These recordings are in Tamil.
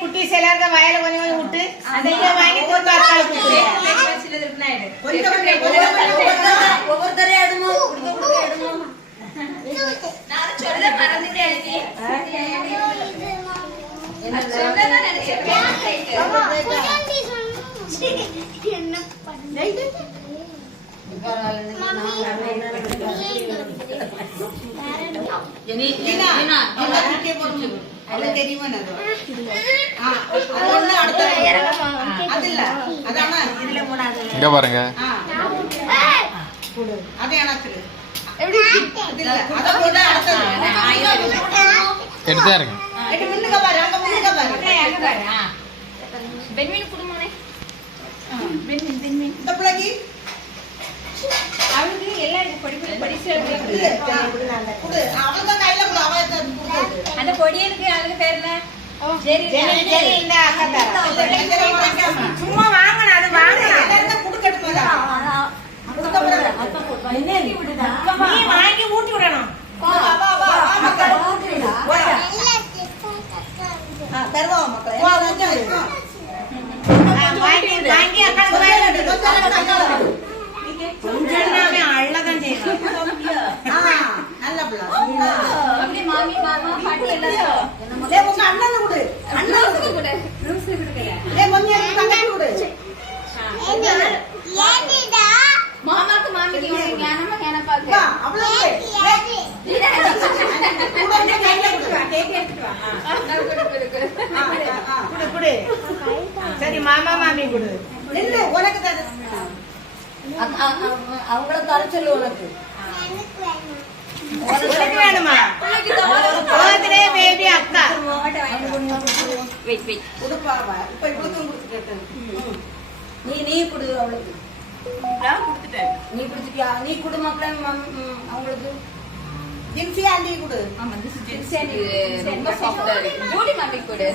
குட்டி சேலாங்க வயல கொஞ்சம் கொஞ்சம் விட்டு அதையே வாங்கி போட்டு அக்காளுக்கு ஒவ்வொருத்தரே எடுமோ எடுமோ நான் சொல்ல மறந்துட்டேன் என்ன சொல்லனா நினைச்சேன் என்ன பண்ணே இங்க பாருங்க எடுத்தா இருங்க அவளுக்கு எல்லாம் படிச்சு அந்த பொடியனுக்கு அதுக்கு பேர் என்ன? சும்மா வாங்கணும் அது நீ வாங்கி ஊட்டி விடணும் வாங்கி அழதான் செய்யணும் மாமி மாமா பாட்டி எல்லாரும் அண்ணன் கொடு அண்ணன் கொடு மாமாக்கு மாமிக்கு ஞானமா ஞானப்பாக்கு சரி மாமா மாமி கொடு உனக்கு அவங்கள தர சொல்லு உனக்கு வேணுமா பர்த்டே பேபி அக்கா நீ குடு அவளுக்கு நீ குடுத்துட்டியா நீ குடு மக்களே அவங்களுக்கு ஜின்சி ஆண்டி குடு ஆமா ஜின்சி ஆண்டி ரொம்ப சாஃப்ட்டா இருக்கு ஜோடி மாட்டி குடு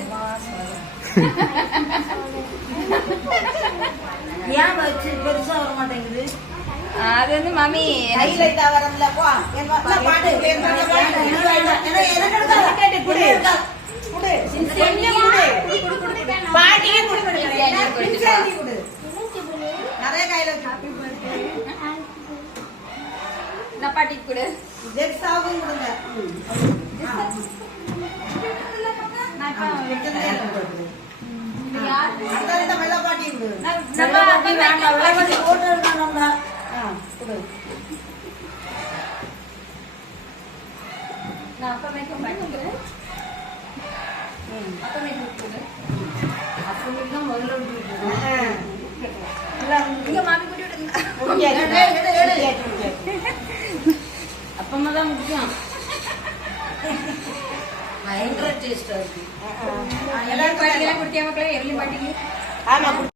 ஏன் வச்சு பெருசா வர மாட்டேங்குது அது வந்து மாமி ஹைலைட்டா வரல போ பாட்டு பாட்டியே குடு நிறைய கையில நான் பாட்டி குடு ஜெக்ஸாவும் கொடுங்க பாட்டி குடு நான் அப்பா மேக்கப் பண்ணிக்கிறேன் அப்பா மேக்கப் போடு அப்பா மேக்கப் முதல்ல விட்டுறேன் இங்க மாமி கூட்டி விடுங்க அப்பமா தான் முக்கியம் பயங்கர டேஸ்டா இருக்கு எல்லாரும் பாட்டிலாம் குடிக்காம மக்களே எவ்வளவு பாட்டிக்கு ஆமா